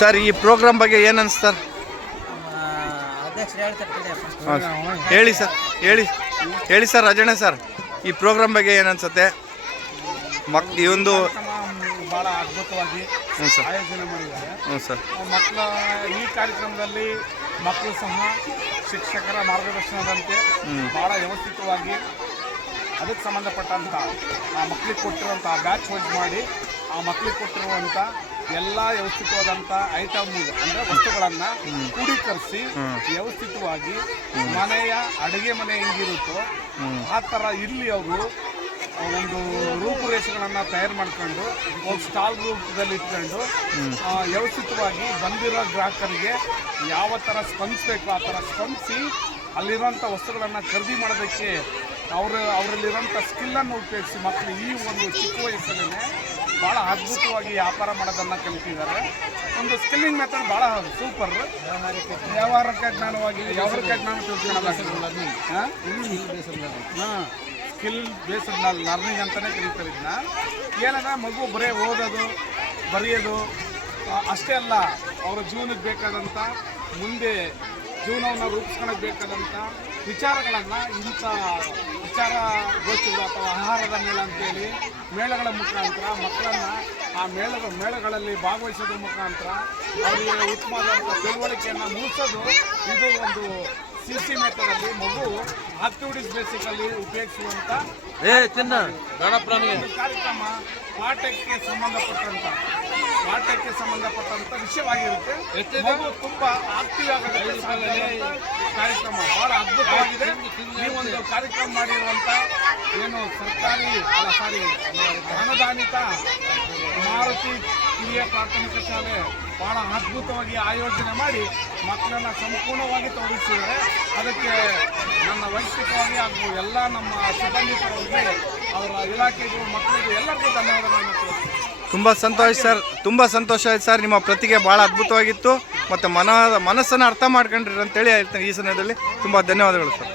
Sir ಈ program ಬಗ್ಗೆ ಏನು ಅನಿಸ್ತಾರೆ? ಹಾಂ ಹೇಳಿ ಸರ್, ಹೇಳಿ ಸರ್ ರಾಜಣ್ಣ ಸರ್, ಈ ಪ್ರೋಗ್ರಾಮ್ ಬಗ್ಗೆ ಏನು ಅನ್ಸುತ್ತೆ? ಈ ಒಂದು ಭಾಳ ಅದ್ಭುತವಾಗಿ ಆಯೋಜನೆ ಮಾಡಿದ್ದಾರೆ. ಹ್ಞೂ ಸರ್. ಮಕ್ಕಳ ಈ ಕಾರ್ಯಕ್ರಮದಲ್ಲಿ ಮಕ್ಕಳು ಸಹ ಶಿಕ್ಷಕರ ಮಾರ್ಗದರ್ಶನದಂತೆ ಭಾಳ ವ್ಯವಸ್ಥಿತವಾಗಿ ಅದಕ್ಕೆ ಸಂಬಂಧಪಟ್ಟಂಥ ಆ ಮಕ್ಕಳಿಗೆ ಕೊಟ್ಟಿರುವಂಥ ಬ್ಯಾಚ್ ವೈಸ್ ಮಾಡಿ ಆ ಮಕ್ಕಳಿಗೆ ಕೊಟ್ಟಿರುವಂಥ ಎಲ್ಲ ವ್ಯವಸ್ಥಿತವಾದಂಥ ಐಟಮ್ ಅಂದರೆ ವಸ್ತುಗಳನ್ನು ಕ್ರೋಢೀಕರಿಸಿ ವ್ಯವಸ್ಥಿತವಾಗಿ ಮನೆಯ ಅಡುಗೆ ಮನೆ ಹೆಂಗಿರುತ್ತೋ ಆ ಥರ ಇಲ್ಲಿ ಅವರು ಒಂದು ರೂಪುರೇಷೆಗಳನ್ನು ತಯಾರು ಮಾಡ್ಕೊಂಡು ಒಂದು ಸ್ಟಾಲ್ ರೂಪದಲ್ಲಿ ಇಟ್ಕೊಂಡು ವ್ಯವಸ್ಥಿತವಾಗಿ ಬಂದಿರೋ ಗ್ರಾಹಕರಿಗೆ ಯಾವ ಥರ ಸ್ಪಂದಿಸಬೇಕು ಆ ಥರ ಸ್ಪಂದಿಸಿ ಅಲ್ಲಿರೋಂಥ ವಸ್ತುಗಳನ್ನು ಖರೀದಿ ಮಾಡೋದಕ್ಕೆ ಅವರಲ್ಲಿರೋಂಥ ಸ್ಕಿಲ್ಲನ್ನು ಉಪಯೋಗಿಸಿ ಮಕ್ಕಳು ಈ ಒಂದು ಚಿಕ್ಕ ವಯಸ್ಸಲ್ಲೇ ಭಾಳ ಅದ್ಭುತವಾಗಿ ವ್ಯಾಪಾರ ಮಾಡೋದನ್ನು ಕಲಿತಿದ್ದಾರೆ. ಒಂದು ಸ್ಕಿಲ್ಲಿಂಗ್ ಮೆಥಡ್ ಭಾಳ ಸೂಪರ್. ವ್ಯವಹಾರಕ್ಕೆ ಜ್ಞಾನವಾಗಿ ವ್ಯವಹಾರಕ್ಕೆ ಜ್ಞಾನ ತಿಳ್ಕೊಳ್ಳೋದು ಸ್ಕಿಲ್ ಬೇಸ್ಡ್ ಲರ್ನಿಂಗ್ ಅಂತಲೇ ಕರೀತಾರೆ ಇದನ್ನ. ಏನಂದ್ರೆ ಮಗು ಬರೀ ಓದೋದು ಬರೆಯೋದು ಅಷ್ಟೇ ಅಲ್ಲ, ಅವರ ಜೀವನಕ್ಕೆ ಬೇಕಾದಂಥ ಮುಂದೆ ಜೀವನವನ್ನು ರೂಪಿಸ್ಕೊಳ್ಳೋಕೆ ಬೇಕಾದಂಥ ವಿಚಾರಗಳನ್ನು ಇಂಥ ವಿಚಾರಗೋಷ್ಠಿಗಳು ಅಥವಾ ಆಹಾರದ ಮೇಳ ಅಂತೇಳಿ ಮೇಳಗಳ ಮುಖಾಂತರ ಮಕ್ಕಳನ್ನು ಆ ಮೇಳಗಳಲ್ಲಿ ಭಾಗವಹಿಸೋದ್ರ ಮುಖಾಂತರ ಅವರಿಗೆ ಉತ್ತಮವಾದಂಥ ತಿಳುವಳಿಕೆಯನ್ನು ಮೂಡಿಸೋದು ಇದು ಒಂದು CC ಮೆಥಡಲ್ಲಿ ಮಗು ಆಕ್ಟಿವಿಟೀಸ್ ಬೇಸಿಕಲ್ಲಿ ಉಪಯೋಗಿಸುವಂಥ ಕಾರ್ಯಕ್ರಮ ಪಾಠಕ್ಕೆ ಸಂಬಂಧಪಟ್ಟಂಥ ವಿಷಯವಾಗಿರುತ್ತೆ. ಮಗು ತುಂಬ ಆಕ್ಟಿವ್ ಆಗೋದಕ್ಕೆ ಕಾರ್ಯಕ್ರಮ ಭಾಳ ಅದ್ಭುತವಾಗಿದೆ. ಈ ಒಂದು ಕಾರ್ಯಕ್ರಮ ಮಾಡಿರುವಂಥ ಏನು ಅನುದಾನಿತ ಮಾರುತಿ ಹಿರಿಯ ಪ್ರಾಥಮಿಕ ಶಾಲೆ ಭಾಳ ಅದ್ಭುತವಾಗಿ ಆಯೋಜನೆ ಮಾಡಿ ಮಕ್ಕಳನ್ನು ಸಂಪೂರ್ಣವಾಗಿ ತೊಡಗಿಸಿದ್ದಾರೆ. ಅದಕ್ಕೆ ನನ್ನ ವೈಯಕ್ತಿಕವಾಗಿ ಹಾಗೂ ಎಲ್ಲ ನಮ್ಮ ಸಿಬ್ಬಂದಿಗಳಿಗೆ ಅವರ ಇಲಾಖೆಗೂ ಮಕ್ಕಳಿಗೂ ಎಲ್ಲರಿಗೂ ಧನ್ಯವಾದಗಳನ್ನು ತಿಳಿಸ್ತೀನಿ. ತುಂಬ ಸಂತೋಷ ಸರ್, ತುಂಬ ಸಂತೋಷ ಆಯ್ತು ಸರ್. ನಿಮ್ಮ ಪ್ರತಿಗೆ ಭಾಳ ಅದ್ಭುತವಾಗಿತ್ತು ಮತ್ತು ಮನಸ್ಸನ್ನು ಅರ್ಥ ಮಾಡ್ಕೊಂಡ್ರಿ ಅಂತೇಳಿ ಹೇಳ್ತೀನಿ. ಈ ಸಮಯದಲ್ಲಿ ತುಂಬ ಧನ್ಯವಾದಗಳು ಸರ್.